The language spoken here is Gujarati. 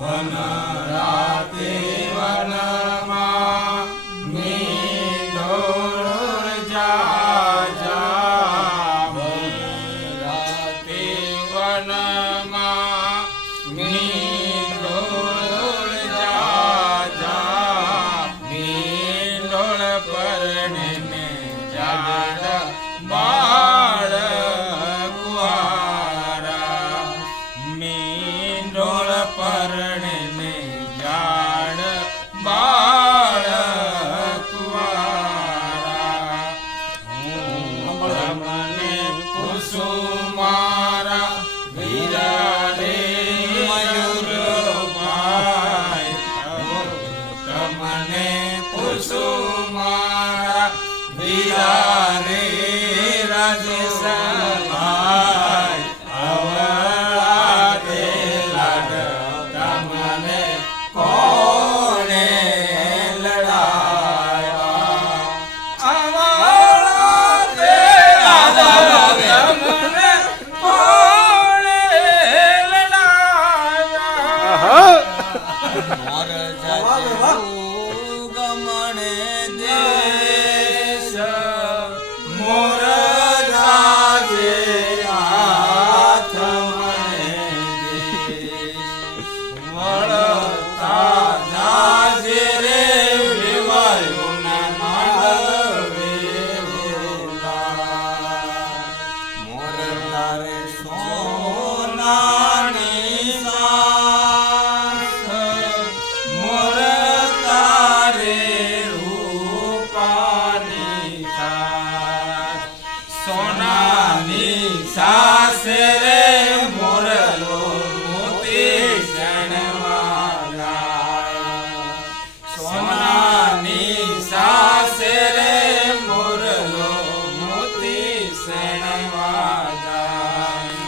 વન રાતે વનમાં મીંઢોળ જા જા રાતે વનમાં મીંઢોળ જા જા મીંઢોળ પરણે ઝાડ બાળ કુવારા મીંઢોળ પરણે ઝાડ બાળ કુવારા હું તમને પૂછું મારા વીરા રે મયુરભાઈ તમને પૂછું મારા વીરા રે રાજેશભાઈ આવડા તે લાડ તમને કોણે લડાયા આવડા તે લાડ તમને કોણે લડાયા મોર જાજુ ગમણે દેશ મોર જાજે હાથ મને દેશ વળતા જાજે રે વેવાયું ને માંડવે મોર તારે સોનાની સાથ મોર તારે રૂપાની સાથ સોનાની સાસ રે